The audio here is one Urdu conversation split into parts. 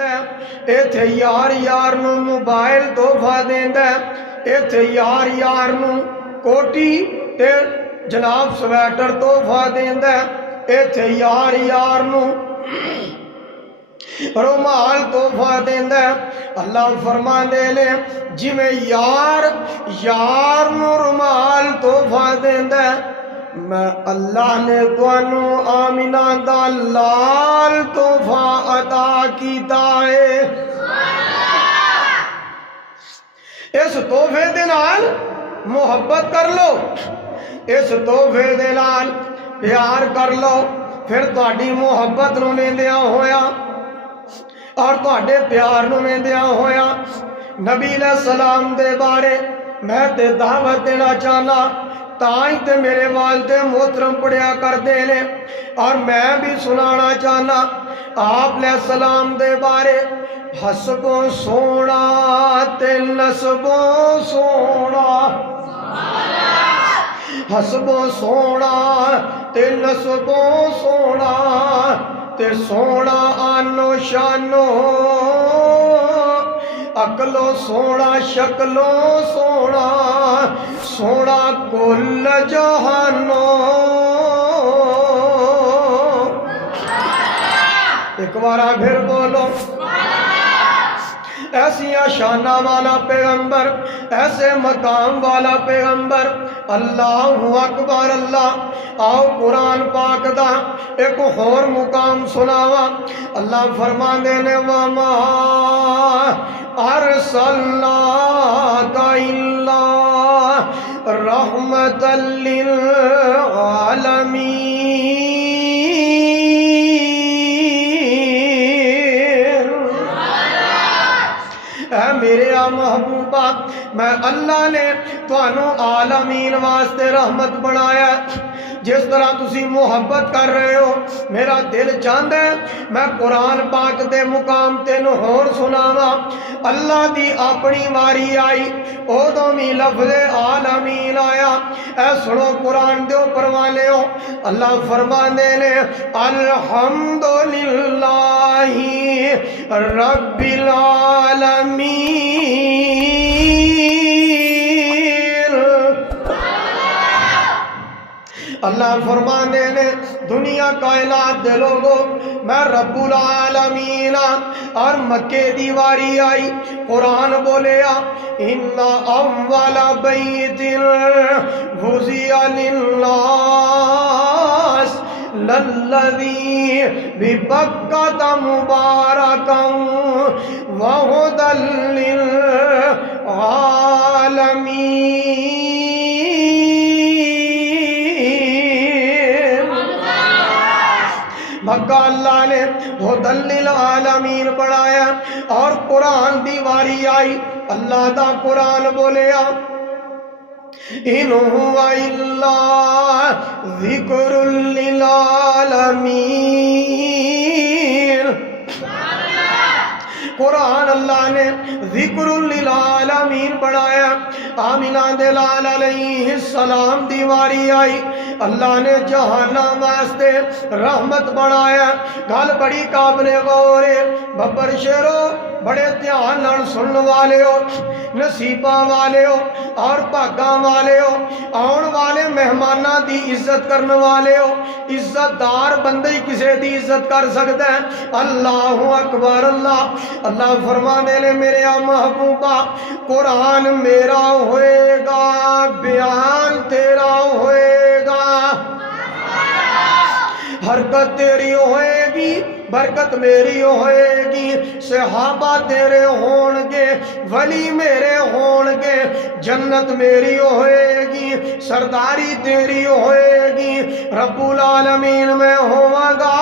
دیندا ایتھے یار یار نو موبائل تحفہ دیندا ایتھے یار یار نو کوٹی تے جناب سویٹر تحفہ دیندا ایتھے یار یار نو رومال تحفہ دیندا اللہ فرماندے نے جی میں یار یار نو رومال تحفہ دیندا میں اللہ نے تانوں آمینہ دا لال تحفہ عطا کیتا ہے اس تحفے دے نال محبت کر لو اس تحفے دے نال پیار کر لو پھر تہاڈی محبت نوں ویندیاں ہویا اور تہاڈے پیار نوں ویندیاں ہویا نبی علیہ السلام دے بارے میں تے دعوت دینا چاہنا تائیں تے میرے والد محترم پڑھیا کردے نے اور میں بھی سنانا چاہنا آپ علیہ السلام دے بارے حسبوں سونا تے نسبوں سونا حسبوں سونا تے نسبوں سونا تے سونا آنو شانو عقلو سونا شکلو سونا سونا کل جہانو ایک بارہ پھر بولو ایسی شانہ والا پیغمبر ایسے مقام والا پیغمبر اللہ اکبر اللہ آؤ قرآن پاک دا ایک اور مقام سناوا اللہ فرماندے نے وما ارسلناک الا رحمۃ للعالمین اے میرے محبوبہ میں اللہ نے تانوں عالمین واسطے رحمت بنایا جس طرح تسی محبت کر رہے ہو میرا دل چاہتا ہے میں قرآن پاک دے مقام تینوں ہور سناواں اللہ دی اپنی واری آئی ادوں بھی لفظ عالمین آیا اے سنو قرآن دے اوپر والے ہو اللہ فرماندے نے الحمدللہ رب العالمین اللہ فرمانے نے دنیا کائنات دے لوگو میں رب العالمین اور مکے دیواری آئی قرآن بولیا ان اول بیت وضع للناس للذی ببکۃ مبارکا وہدی للعالمین مکہ اللہ نے ہدی للعالمین پڑھایا اور قرآن دیواری آئی اللہ دا قرآن بولیا ان هو الا ذکر للعالمین قرآن اللہ نے ذکر للعالمین پڑھایا آمینہ دلال علیہ السلام دیواری آئی اللہ نے جہانہ واسطے رحمت بڑھایا گل بڑی قابل غور ہے ببر شیرو بڑے دھیان نال سنن والے ہو نصیباں والے ہو اور بھاگاں والے ہو آن والے مہماناں دی عزت کرنے والے ہو عزت دار بندے ہی کسے دی عزت کر سکتا ہے اللہ اکبر اللہ اللہ فرمانے لے میرے محبوبہ قرآن میرا ہوئے گا بیان تیرا ہوئے گا حرکت تیری ہوئے گی برکت میری ہوئے گی صحابہ تیرے ہون گے ولی میرے ہون گے جنت میری ہوئے گی سرداری تیری ہوئے گی رب العالمین میں ہوا گا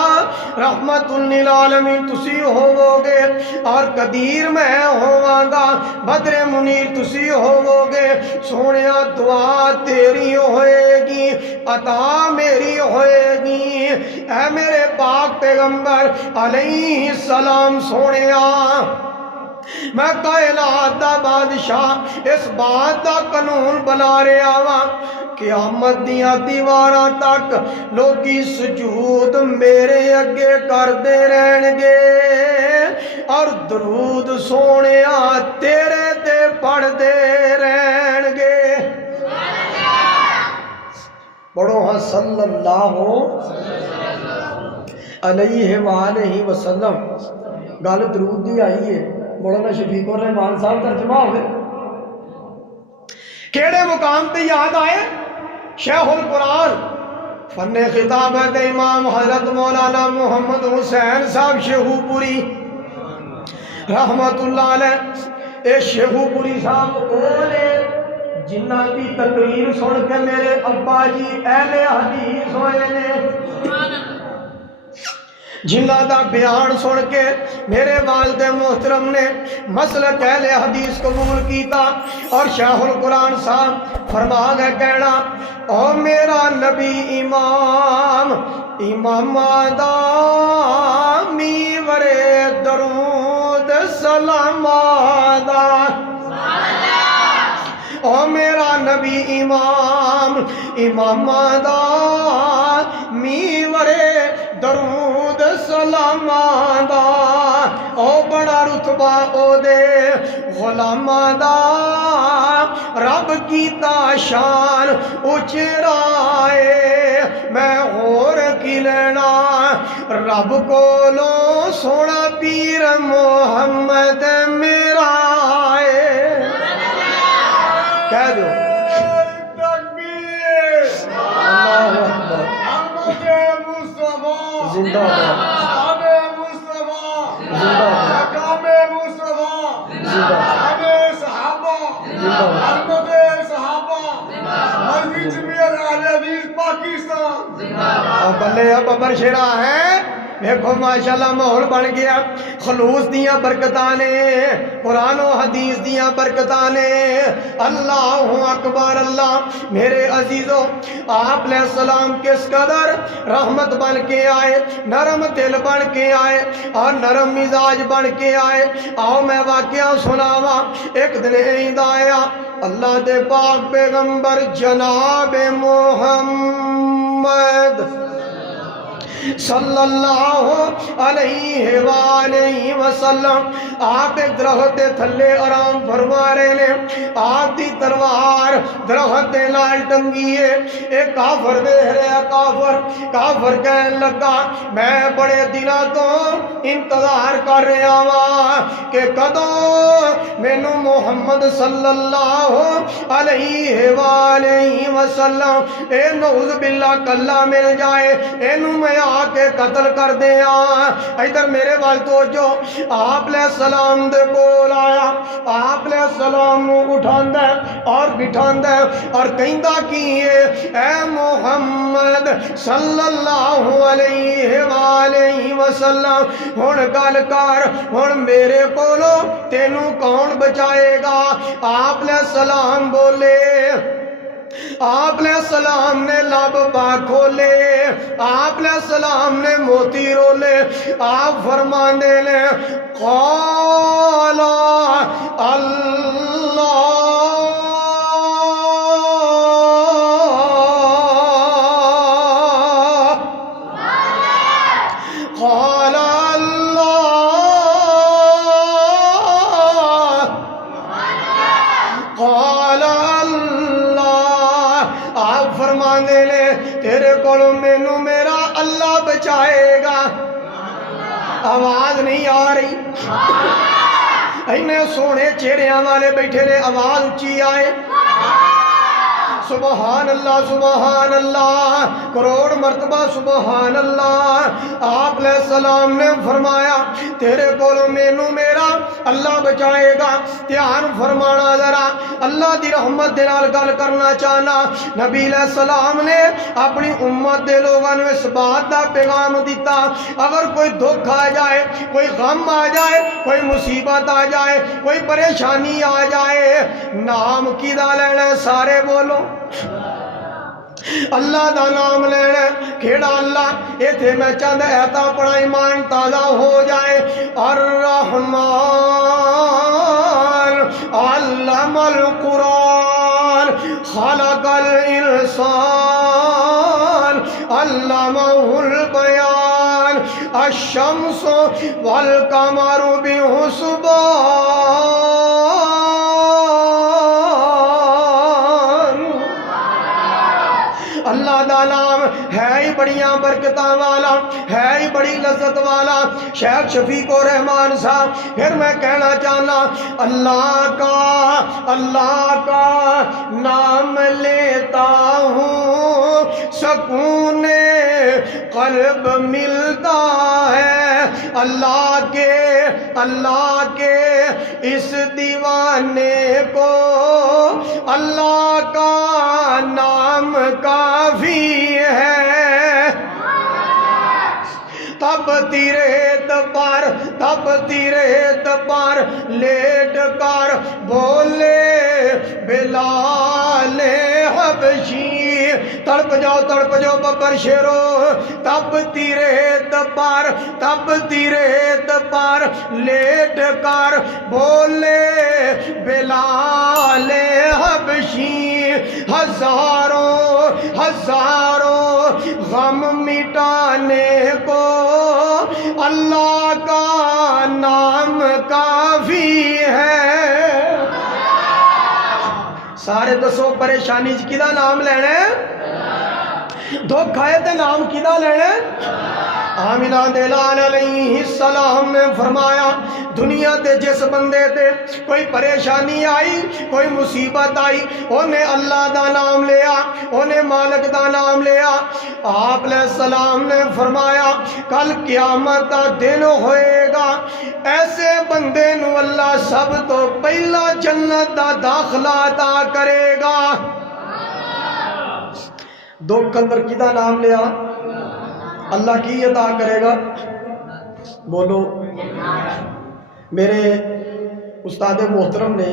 رحمت للعالمین تسی ہوو گے اور قدیر میں ہوا گا بدر منیر تسی ہوو گے سونیا دعا تیری ہوئے گی عطا میری ہوئے گی اے میرے پاک پیغمبر علیہ السلام سونیا میں کائنات دا بادشاہ اس بات دا قانون بنا رہا ہاں قیامت دیاں دیواراں تک لوگی سجود میرے اگے کردے رہن گے اور درود سونے تیرے تے پڑھ دے رہن گے۔ پڑھو ہاں صلی اللہ علیہ وآلہ وسلم۔ گل درود دی آئی ہے، مولانا شفیق الرحمان صاحب ترجمہ ہوئے کیڑے مقام تے یاد آئے؟ شیخ القرآن فن خطابت امام حضرت مولانا محمد حسین صاحب شیخو پوری رحمت اللہ علیہ۔ اے شیخو پوری صاحب اولے جنہ کی تقریر سن کے میرے ابا جی اہل حدیث ہوئے نے، جنہ دا بیان سن کے میرے والد محترم نے مسلک اہل حدیث قبول کیتا۔ اور شیخ القرآن صاحب فرما گئے کہنا، او میرا نبی امام دا میورے درود سلام دا، او میرا نبی امام دا میورے درود سلام دا، او بڑا رتبہ او دے غلام دا، رب کیتا شان اچرائے، میں اور کی لینا رب کولو سونا پیر محمد میرا آئے۔ کہہ دو اللہ اکبر، زندہ باد، زندہ بلے اب ابر شیرہ ہے۔ دیکھو ماشاءاللہ ماحول بن گیا، خلوص دیاں برکتاں نے، قرآن و حدیث دیاں برکتاں نے۔ اللہ اکبر اللہ۔ میرے عزیزو، آپ علیہ السلام کس قدر رحمت بن کے آئے، نرم دل بن کے آئے اور نرم مزاج بن کے آئے۔ آؤ میں واقعہ سناوا۔ ایک دن عید آیا، اللہ دے پاک پیغمبر جناب محمد صلی اللہ علیہ وآلہ وسلم آپ ایک درخت تھلے آرام فرما رہے نے۔ آپ دی تلوار درخت نال ٹنگی ہے۔ ایک کافر دیکھ رہا، کافر کہنے لگا، میں بڑے دنوں تو انتظار کر رہا ہوں کہ کدوں مینوں محمد صلی اللہ علیہ وآلہ وسلم اے نعوذ باللہ کلا مل جائے، اینوں میں آ کے قتل کر دیا۔ ادھر میرے وال تو جو آپ علیہ السلام دے کول آیا، آپ علیہ السلام نو اٹھاندا اور بٹھاندا اور کہندا کی اے محمد صلی اللہ علیہ وآلہ وسلم، ہن گل کر، ہن میرے کولو تینوں کون بچائے گا؟ آپ علیہ السلام بولے، آپ علیہ السلام نے لب با کھولے، آپ علیہ السلام نے موتی رولے۔ آپ فرماندے نے قال اللہ قال اللہ قال فرماندے نے تیرے کولوں مینوں میرا اللہ بچائے گا۔ آواز نہیں آ رہی؟ اینے سونے چہریاں والے بیٹھے نے، آواز اچھی آئے۔ سبحان اللہ سبحان اللہ، کروڑ مرتبہ سبحان اللہ۔ آپ علیہ السلام نے فرمایا تیرے کولوں مینوں میرا اللہ بچائے گا۔ دھیان فرمانا ذرا، اللہ دی رحمت دے نال گل کرنا چاہنا۔ نبی علیہ السلام نے اپنی امت دے لوگاں نوں اس بات دا پیغام دیتا، اگر کوئی دکھ آ جائے، کوئی غم آ جائے، کوئی مصیبت آ جائے، کوئی پریشانی آ جائے، نام کیدا لینا؟ سارے بولو اللہ دا نام لینا۔ کیڑا اللہ؟ ایتھے میں چند ایتا پڑھا ایمان تازہ ہو جائے۔ الرحمن علم القرآن خلق الانسان علمہ البیان الشمس والقمر بحسبان اللہ دا نام ہے ہی بڑیاں برکتاں والا، ہے ہی بڑی لذت والا۔ شیخ شفیق الرحمان صاحب پھر میں کہنا چاہنا اللہ کا نام لیتا ہوں سکون قلب ملتا ہے، اللہ کے اس دیوانے کو اللہ کا نام کافی ہے۔ تب تیرے پر لیٹ کر بولے بلال حبشی، تڑپ جاؤ ببر شیرو۔ تب تیرے پر لیٹ کر بولے بلال حبشی، ہزاروں غم مٹانے کو اللہ کا نام کافی ہے۔ سارے دسو پریشانی چ کدا نام لینا ہے؟ دکھ آئے تے نام کدا لینا ہے؟ آمینہ دلال علیہ السلام نے فرمایا دنیا تے جس بندے تے کوئی پریشانی آئی، کوئی مصیبت آئی، انہیں اللہ دا نام لیا، انہیں مالک دا نام لیا۔ آپ علیہ السلام نے فرمایا کل قیامت دا دن ہوئے گا، ایسے بندے نو اللہ سب تو پہلا جنت دا داخلہ عطا کرے گا۔ دکھ اندر کدا نام لیا اللہ کی عطا کرے گا؟ بولو۔ میرے استاد محترم نے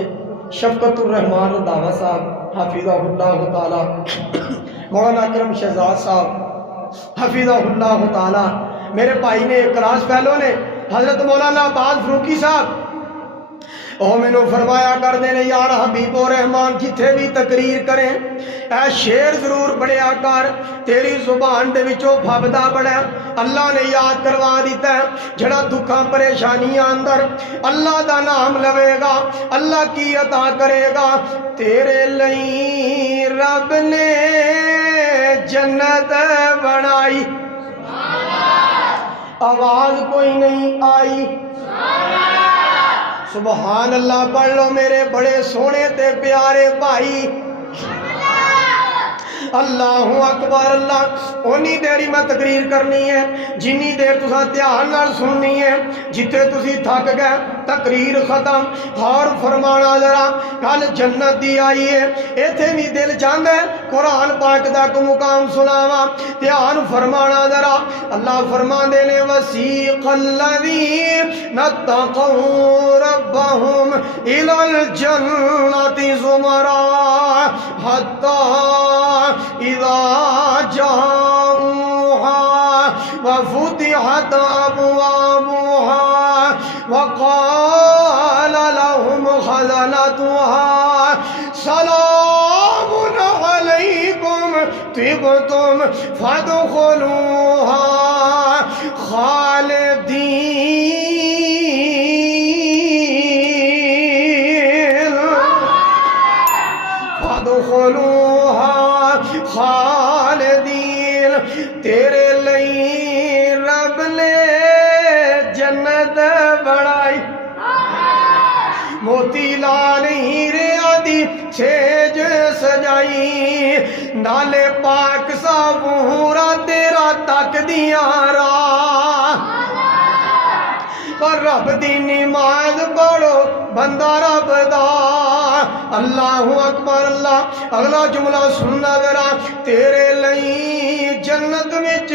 شفقت الرحمان رنداوا صاحب حفظہ اللہ تعالی، مولانا اکرم شہزاد صاحب حفظہ اللہ تعالی، میرے بھائی نے کراس فیلو نے حضرت مولانا عباس فروقی صاحب او مینو فرمایا کر دے نے یار حبیب الرحمان جتھے بھی تقریر کریں اے شیر ضرور پڑھیا کر، تیری زبان دے وچوں پھبدا بڑا اللہ نے یاد کروا دیتا ہے۔ جڑا دکھاں پریشانیاں اندر اللہ دا نام لوے گا اللہ کی عطا کرے گا۔ تیرے لئی رب نے جنت بنائی، آواز کوئی نہیں آئی، سبحان اللہ پڑھ لو میرے بڑے سونے تے پیارے بھائی۔ اللہ اکبر اللہ۔ اونی دیری میں تقریر کرنی ہے جنی دیر تساں دھیان نال سننی ہے، جتھے تسی تھک گئے تقریر ختم۔ اور فرمانا ذرا کل جنت دی آئی ہے، ایتھے بھی دل چاہندا ہے قرآن پاک دا کو مقام سناواں، دھیان فرمانا ذرا۔ اللہ فرماندے نے وسیق الذین اتقوا ربهم الی الجنۃ زمرا حتی اذا جاؤوها وفتحت ابوابها وقال لهم خزنتها سلام علیکم طبتم فادخلوها خالدین فادخلوها خالدین۔ تیرے لئی رب نے جنت بڑائی، موتی لال ہیرے دی چھیج سجائی، نالے پاک صابورا تیرا تک دیاں راہ، پر رب دی نماز پڑھو بندہ رب دا۔ اللہ اکبر اللہ۔ اگلا جملہ سننا ذرا۔ تیرے لئی جنت وچ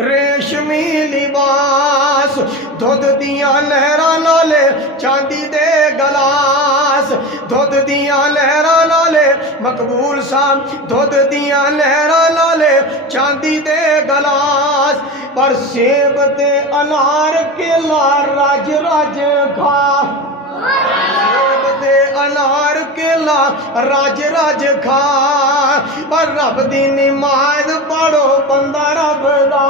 ریشمی لباس، دودھ دیاں لہراں نالے چاندی دے گلاس، دودھ دیاں لہراں نالے مقبول صاحب، دودھ دیاں لہراں نالے چاندی دے گلاس، پر سیب تے انار کیلا رج رج کھا، سیب تے انار کیلا رج رج کھا، پر رب دی نماز پڑھو بندہ رب دا۔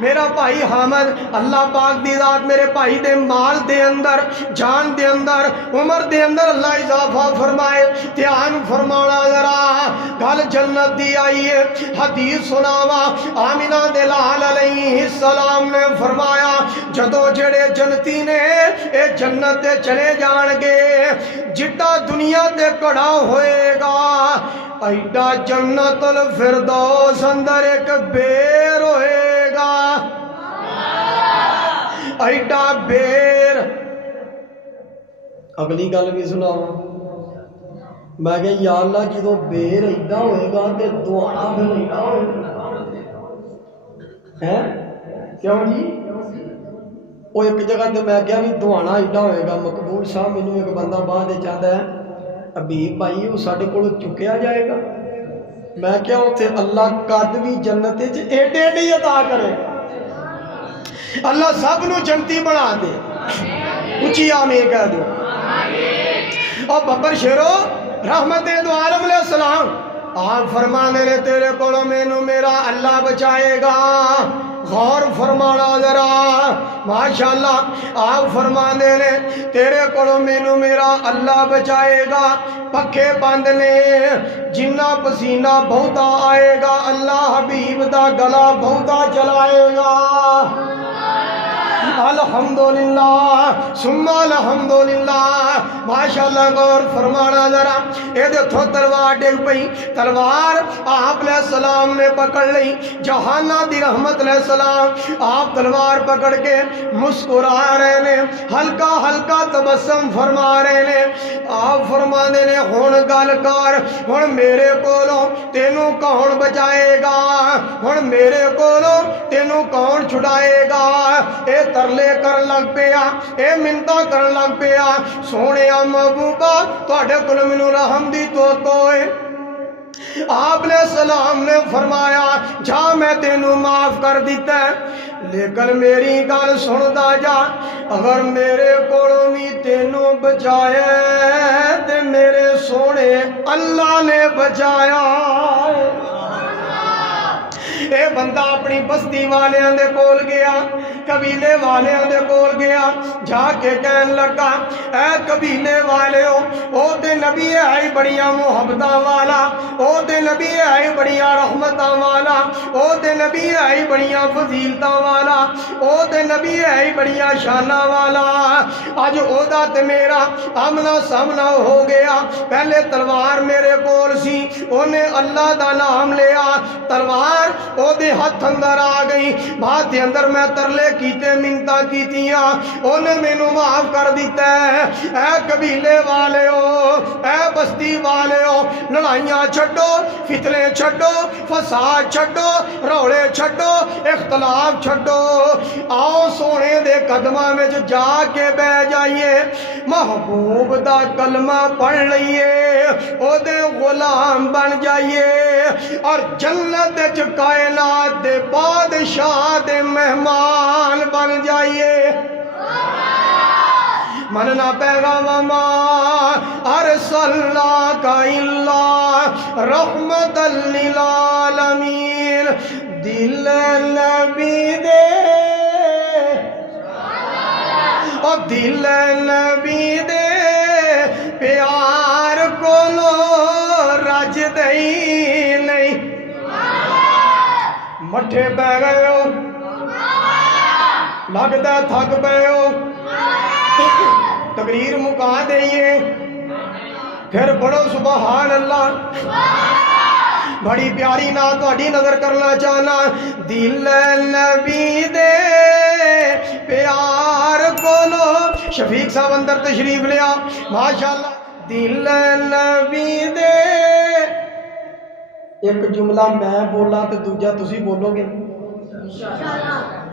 میرا بھائی حامد اللہ پاک دی ذات میرے بھائی دے مال دے اندر جان دے اندر عمر دے اندر اللہ اضافہ فرمائے دھیان فرمانا ذرا گل جنت دی آئی ہے حدیث سناوا آمینہ دے لال علیہ السلام نے فرمایا جدو جڑے جنتی نے اے جنت تے چلے جان گے جڈا دنیا تے کڑا ہوئے گا ایڈا جنت الفردوس اندر ایک بیر ہوئے گا ایڈا بیر اگلی گل بھی سناؤ میں کہ یا اللہ جدو بیر ایڈا ہوئے گا تے دعا پھر ایڈا ہوئے گا کیوں جی وہ ایک جگہ تے میں کہا بھی دعانا ایڈا ہوئے گا مقبول صاحب مینوں ایک بندہ بعد چاہتا ہے حبیب بھائی وہ ساڈے کول چکیا جائے گا میں کیا اتنے اللہ قد بھی جنت ایڈے ایڈے عطا کرے اللہ سب نو جنتی بنا دے اچھی آمین کہہ دو اور ببر شیرو رحمت دو عالم علیہ السلام آپ فرمانے نے تیرے کولو مینوں میرا اللہ بچائے گا غور فرمانا ذرا ماشاءاللہ آپ فرمانے نے تیرے کولو مینوں میرا اللہ بچائے گا پکھے بند نے جنہ پسینہ بہتا آئے گا اللہ حبیب دا گلا بہتا چلائے گا الحمدللہ ثم الحمدللہ ماشاءاللہ غور فرمانا ذرا اے دیکھو تلوار ڈگ پئی تلوار آپ علیہ السلام نے پکڑ لی جہانہ دی رحمت علیہ السلام آپ تلوار پکڑ کے مسکرا رہے نے ہلکا ہلکا تبسم فرما رہے نے آپ فرمانے نے ہن گل کر ہن میرے کولوں تینوں کون بچائے گا ہن میرے کولوں تینوں کون چھڑائے گا اے ترلے کرن لگ پیا اے منتا کرن لگ پیا سونے محبوبہ تواڈے کول مینوں رحم دی توقع ہے آپ علیہ السلام نے فرمایا جا میں تینوں معاف کر دیتا ہے لیکن میری گل سندا جا اگر میرے کولوں بھی تینوں بچایا تے میرے سونے اللہ نے بچایا اے بندہ اپنی بستی والیاں دے کول گیا قبیلے والیاں دے کول گیا جا کے کہن لگا اے قبیلے والیو او تے نبی ہے بڑیاں محبتاں والا او تے نبی ہے بڑیاں رحمتاں والا او تے نبی ہے بڑیاں فضیلتاں والا او تے نبی ہے بڑیاں شاناں والا اج او دا تے میرا آمنا سامنا ہو گیا پہلے تلوار میرے کول سی اونے اللہ دا نام لیا تلوار او دے ہاتھ اندر آ گئی بات دے اندر میں ترلے کیتے منتا کیتیاں اونے مینوں معاف کر دیتا ہے اے قبیلے والےو اے بستی والےو لڑائیاں چھڈو فتنے چھڈو فساد چھڈو رولے چھڈو اختلاف چھڈو آؤ سونے دے قدماں وچ جا کے بہ جائیے محبوب دا کلمہ پڑھ لئیے او دے غلام بن جائیے اور جنت وچ کائنات دے بادشاہ دے مہمان بن جائیے مننا پیغام ما ارسلناک الا رحمت للعالمین دل نبی دے اور دل نبی دے پیار کولو رج دئی نہیں مٹھے پہ گئے ہو لگتا تھک پے ہو تقریر مکا دئیے پھر پڑھو سبحان اللہ بڑی پیاری نا تہاڈی نظر کرنا چاہنا دل نبی دے پیار کولو شفیق صاحب اندر تشریف لیا ماشاءاللہ دل نبی دے ایک جملہ میں بولا تو دوجا تسی بولو گے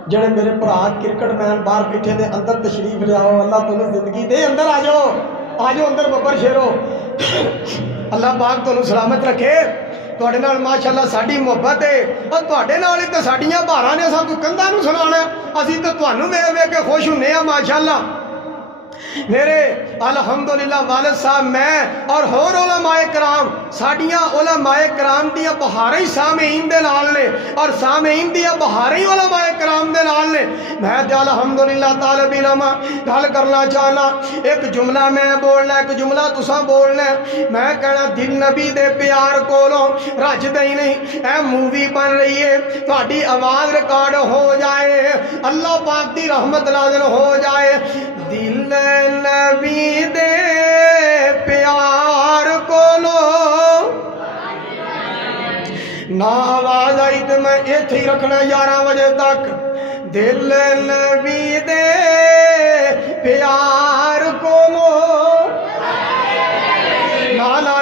جڑے میرے برا کرکٹ مین باہر پیٹھے دے اندر تشریف لیا ہو اللہ تمہیں زندگی دے اندر آ جاؤ اندر ببر شیرو اللہ پاک تمہیں سلامت رکھے تواڈے نال ماشاءاللہ ساڈی محبت ہے اور تواڈے نال ہی تے ساڈیاں بہاراں نے سب کندھاں نوں سنانا اسی تے تانوں ویکھ ویکھ کے خوش ہونے ہاں ماشاءاللہ میرے الحمدللہ والد صاحب میں اور ہور علماء کرام ساڈیاں علماء کرام دیا بہاریں ہی سامعین دے نال نے اور سامعین دیا بہاریں ہی علماء کرام دے نال نے میں تے الحمدللہ طالب علم گل کرنا چاہنا ایک جملہ میں بولنا ایک جملہ تساں بولنا میں کہنا دل نبی دے پیار کولوں رجدا ہی نہیں اے مووی بن رہی ہے تہاڈی آواز ریکارڈ ہو جائے اللہ پاک دی رحمت نازل ہو جائے دل نبی دے پیار کولو نہ آواز آئی تو میں ایتھے ہی رکھنا 11 بجے تک دل نبی دے پیار کولو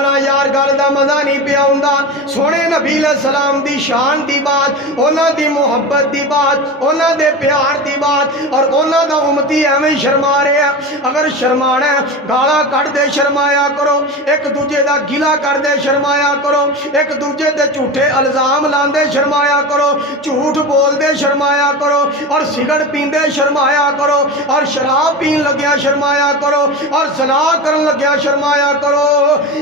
نا یار گل دا مزہ نہیں پیا ہوندا سونے نبی علیہ السلام دی شان دی بات انہاں دی محبت دی بات انہاں دے پیار دی بات اور انہاں دا امتی ایویں شرما رہے ہیں اگر شرمانا ہے گالاں کڈ دے شرمایا کرو ایک دوجے دا گلا کر دے شرمایا کرو ایک دوجے تے جھوٹے الزام لاندے شرمایا کرو جھوٹ بول دے شرمایا کرو اور سگرٹ پیندے شرمایا کرو اور شراب پین لگیا شرمایا کرو اور زنا کرن لگیا شرمایا کرو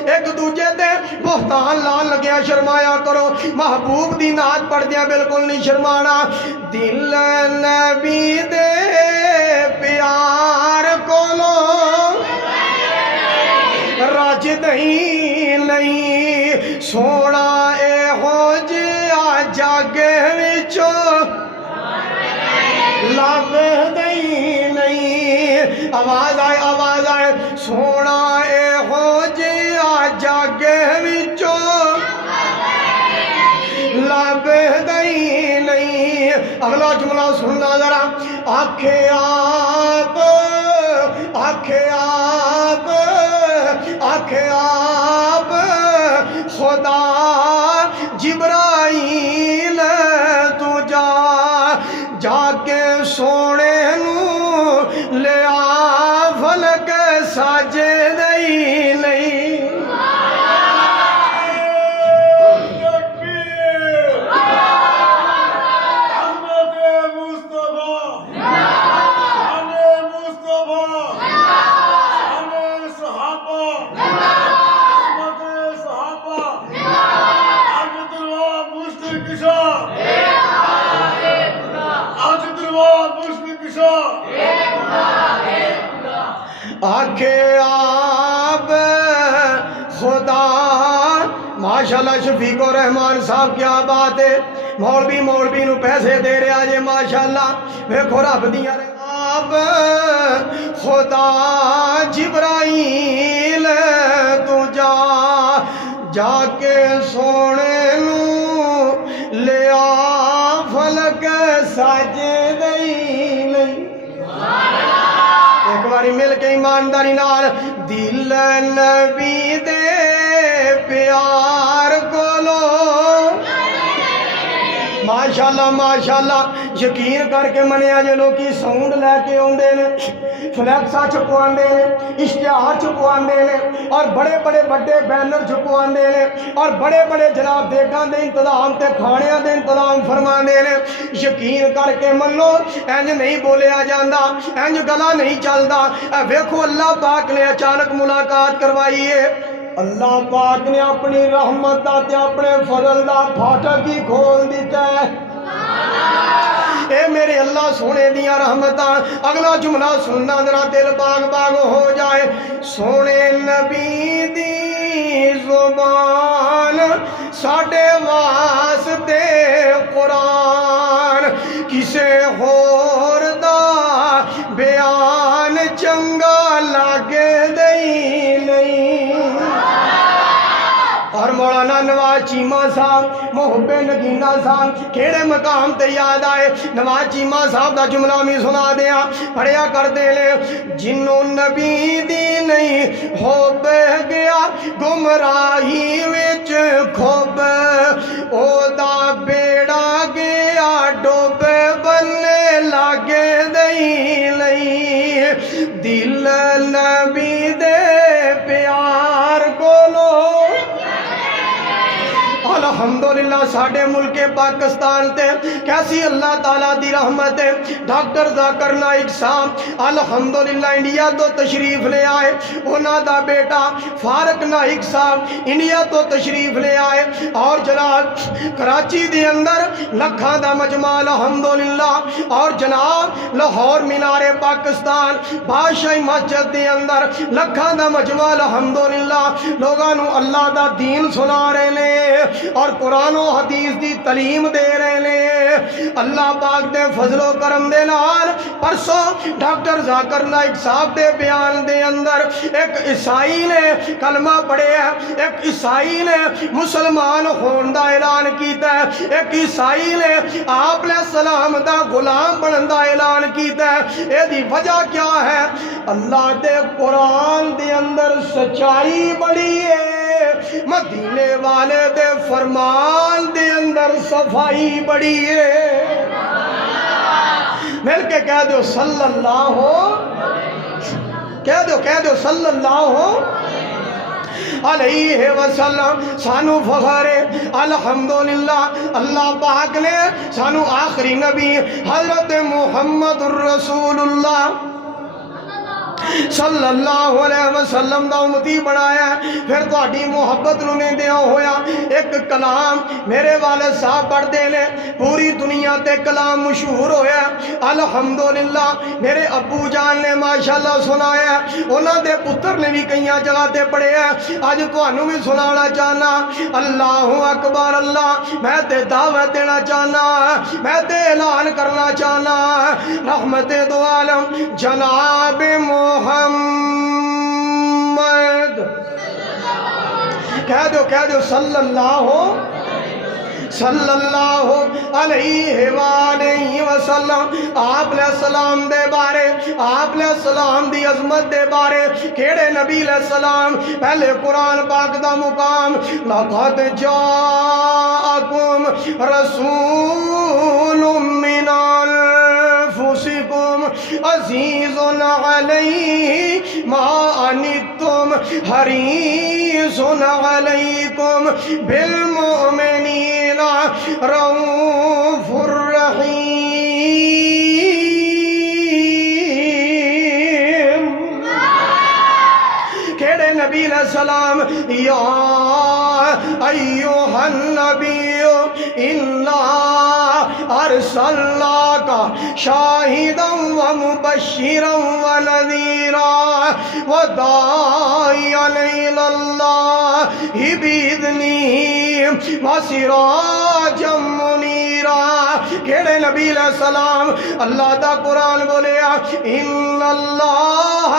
ایک دوجے تے بہتان لان لگیا شرمایا کرو محبوب دی نعت پڑھ دیا بالکل نہیں شرمانا دل نبی دے پیار کولو رجدا ہی نہیں سونا اے ہو جیا جگ وچوں لبدا ہی نہیں آواز آئے سونا اے ہو جیا جگ وچوں لبدا ہی نہیں اگلا جملہ سننا ذرا آکھے آپ خدا جبرائیل تو جا کے سونے نو لے آ فلک سجدے ہی نہیں آکھے آپ خدا ماشاءاللہ شفیق الرحمان صاحب کیا بات ہے مولوی نو پیسے دے رہے آجے ماشاءاللہ ویکھو رب دیاں آپ خدا جبرائیل تو جا کے سونے نو لے آ فلک سجدے ہی نہیں ایک باری مل کے ایمانداری نال دل نبی دے پیار کولو ماشاءاللہ یقین کر کے منیا جے لوکی ساؤنڈ لے کے آندے نے فلیکسا چھپواندے نے اشتہار چھپواندے نے اور بڑے بڑے بینر چھپواندے نے اور بڑے جناب دیگاں دے انتظام تے کھانیاں دے انتظام فرماندے نے یقین کر کے منو انج نہیں بولیا جاندا انج گلا نہیں چلدا ویکھو اللہ پاک نے اچانک ملاقات کروائی ہے اللہ پاک نے اپنی رحمت تے اپنے فضل دا پھاٹک ہی کھول دیتا ہے اے میرے اللہ سونے دیا رحمتاں اگلا جملہ سننا ذرا دل باغ ہو جائے سونے نبی دی زبان ساڈے واسطے قرآن کسے ہور دا بیان چنگا لگے دئی نہیں اور مولانا نواز چیمہ صاحب محب نگینہ صاحب کیڑے مقام تے یاد آئے نواز چیمہ صاحب دا جملہ میں سنا دیا پڑھیا کر دے لے جنوں نبی دی نہیں ہو بہ گیا گمراہی وچ کھوب او دا بیڑا گیا ڈوب بننے لگے دئی لئی دل نبی دے پیار کولو الحمدللہ ساڈے ملک پاکستان تے کیسی اللہ تعالیٰ دی رحمت ہے. ڈاکٹر ذاکر نائک صاحب الحمدللہ انڈیا تو تشریف لے آئے. انہاں دا بیٹا فارق نائک صاحب انڈیا تو تشریف لے آئے. اور جناب کراچی دے اندر لکھاں دا مجمع الحمدللہ. اور جناب لاہور مینار پاکستان بادشاہی مسجد دے اندر لکھاں دا مجمع الحمدللہ لوگاں نو اللہ دا دین سنا رہے نے اور قرآن و حدیث دی تعلیم دے رہے نے. اللہ پاک دے فضل و کرم دے نال پرسوں ڈاکٹر ذاکر نائک صاحب دے بیان دے اندر ایک عیسائی نے کلمہ پڑھے ہے, ایک عیسائی نے مسلمان ہون دا اعلان کیتا ہے, ایک عیسائی نے آپ علیہ السلام دا غلام بنن دا اعلان کیتا ہے. اے دی وجہ کیا ہے؟ اللہ دے قرآن دے اندر سچائی بڑی ہے, مدینے والے دے فرمان دے اندر صفائی بڑی ہے. مل کے کہہ دو صلی اللہ ہو, کہہ دو صلی اللہ ہو علیہ وسلم. سانو فخر ہے الحمدللہ اللہ پاک نے سانو آخری نبی حضرت محمد الرسول اللہ صلی اللہ علیہ وسلم دا امتی بنایا ہے. پھر تہاڈی محبت نو میں دیا ہویا ایک کلام میرے والد صاحب پڑھتے نے, پوری دنیا تے کلام مشہور ہویا الحمدللہ. میرے ابو جان نے ماشاءاللہ سنایا, انہاں دے پتر نے بھی کئی جگہ تے پڑھے ہیں. اج تانوں بھی سنانا چاہنا. اللہ اکبر اللہ, میں تے دعوت دینا چاہنا, میں تے اعلان کرنا چاہنا. رحمت دو عالم جناب محمد کہہ دو صلی اللہ علیہ وآلہ وسلم. آپ علیہ السلام دے بارے, آپ علیہ السلام دی عظمت دے بارے کیڑے نبی علیہ السلام پہلے قرآن پاک دا مقام لقد جاءکم رسول من انفسکم عزیز علیہ ما عنتم حریص علیکم بالمؤمنین رؤوف الرحیم. کیڑے نبی علیہ السلام یا ایوہ النبی انا ارسلناک شاہدا ومبشرا ونذیرا وداعیا الی اللہ بإذنہ وسراجا منیرا. کیڑے نبی علیہ السلام اللہ دا قرآن بولیا ان اللہ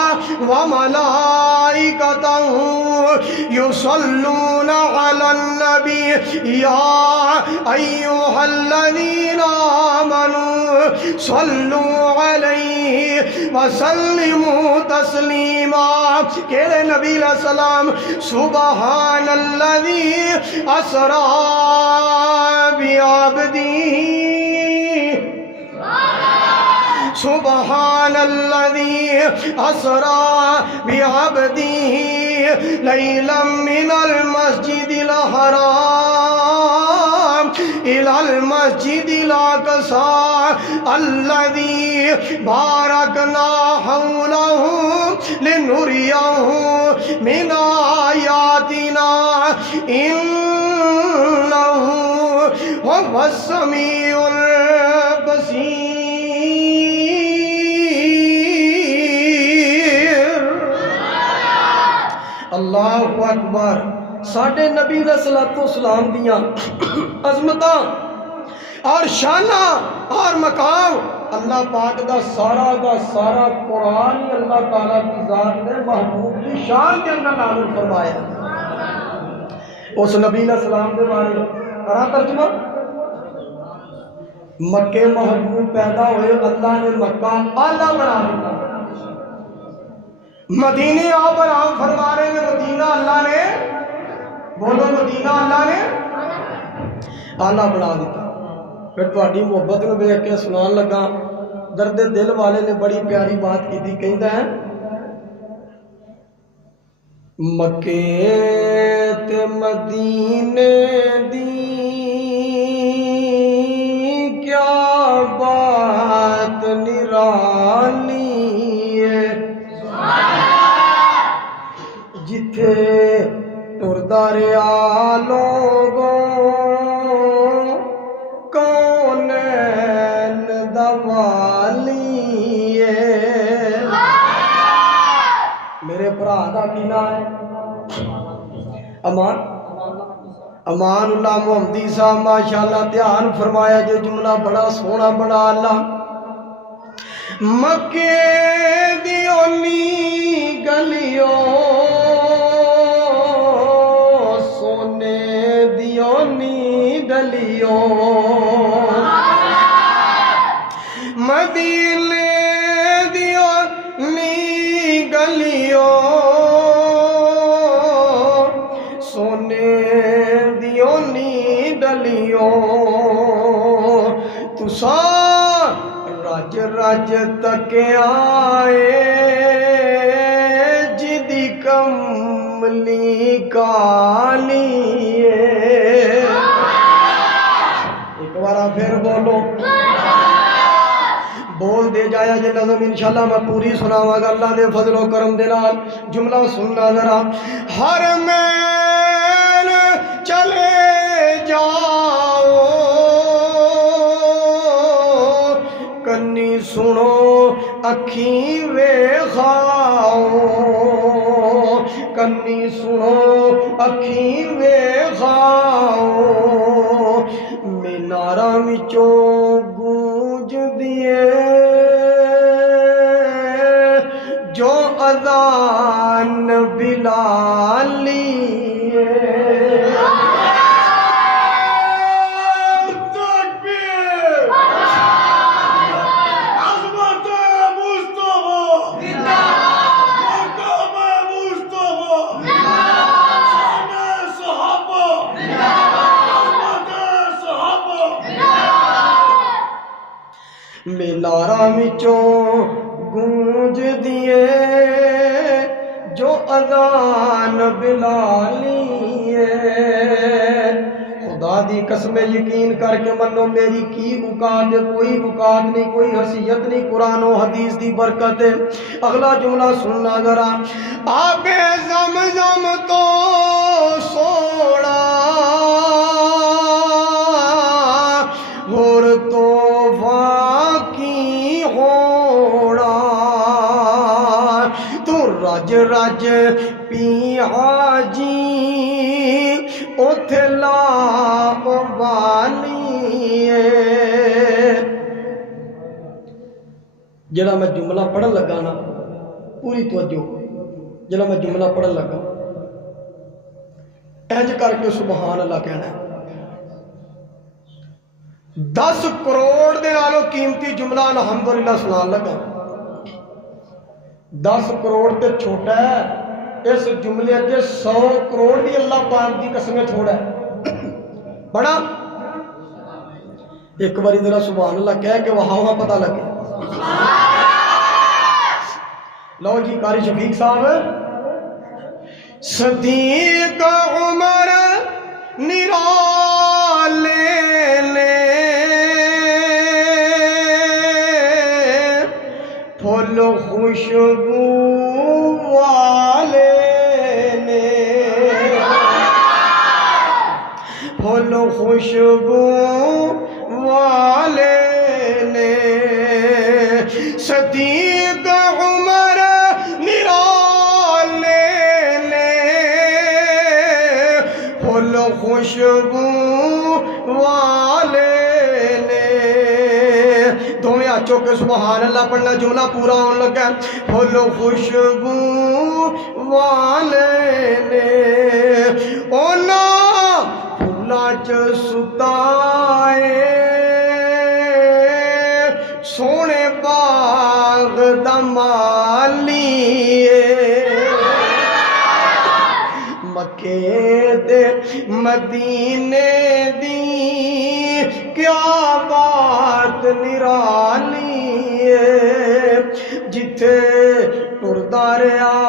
وملائکتہ یصلون علی النبی یا ایوہ الذین آمنوا صلوا علیہ وسلموا تسلیما. کیڑے نبی علیہ السلام سبحان الذی اسری بعبدہ سبحان الذی اسری بعبدہ لیلا من المسجد الحرام إلى المسجد الأقصى الذي باركنا حوله لنريه من آياتنا إنه هو السميع البصير. اللہ اکبر. ساڈے نبی علیہ الصلوۃ والسلام دیاں عظمتاں اور شاناں اور مقام اللہ پاک دا سارا قرآن ہی اللہ تعالیٰ کی ذات نے محبوب کی شان کے اندر نازل فرمایا. اس نبی علیہ السلام کے بارے کرا ترجمہ. مکے محبوب پیدا ہوئے, اللہ نے مکہ آلہ بنا دیا. مدینے آپ آرام فرما رہے ہیں, مدینہ اللہ نے, بولو مدینہ اللہ نے آلہ بنا دیتا. پھر تہاڈی محبت نو ویکھ کے سنان لگا, درد دل والے نے بڑی پیاری بات کی تھی. کہندا ہے مکے تے مدینے دی کیا بات نرالی ہے، جتھے ٹردا رہیا لوگوں کونین دا والی ہے۔ میرے برا دا کی نام ہے امان اللہ محمدی صاحب، ماشاءاللہ دھیان فرمایا جو جملہ بڑا سونا بڑا اللہ۔ مکے دیوں نی گلیوں سونے دیوں نی گلیوں، مدینے دیوں نی گلیوں سونے دیوں نی گلیوں، تساں رج رج تک آئے جدی کملی کالی ہے۔ ایک بار پھر بولو، بول دے جایا جے نظم انشاءاللہ میں پوری سناواں گا اللہ دے فضل و کرم دے نال۔ جملہ سننا ذرا، ہر میل چلے جاؤ کنی سنو اکھیں ویکھاؤ، کنی سنو اکھیں ویکھاؤ، میناراں وچوں گونج دیے جو اذان بلالی میناراں وچوں گونج دیے جو اذان بلالی ہے۔ خدا دی قسم یقین کر کے منو میری کی اوقات ہے، کوئی اوقات نہیں، کوئی حیثیت نہیں، قرآن و حدیث دی برکت ہے۔ اگلا جملہ سننا ذرا، آب زمزم تو سوڑا اور تو رج رج پیہا جی اوتھے لا والی ہے۔ جڑا میں جملہ پڑھن لگا نا، پوری توجہ، جڑا میں جملہ پڑھن لگا انج کر کے سبحان اللہ کہنا ہے۔ 10 کروڑ دے نالوں قیمتی جملہ الحمدللہ سنان لگا۔ 10 کروڑ تے چھوٹا ہے، اس جملے کے 100 کروڑ بھی اللہ پاک دی قسمیں چھوڑا ہے بڑا۔ ایک باری ذرا سبحان اللہ کہہ کے وہاں پتہ لگے۔ لو جی قاری شفیق صاحب، صدیق عمر نرالے نے پھول خوشبو والے نے، پھول خوشبو والے نے، صدیق عمر نرالے نے پھول خوشبو والے نے۔ دونوں ہاتھوں کے سبحان اللہ پڑھنا، جملہ پورا ہونے لگا۔ پھول خوشبو والے نے اونا پھولا چ ستائے سونے باغ دا مالی مکے دے مدینے دی کیا بات نرالی ہے، جتھے ٹردا رہیا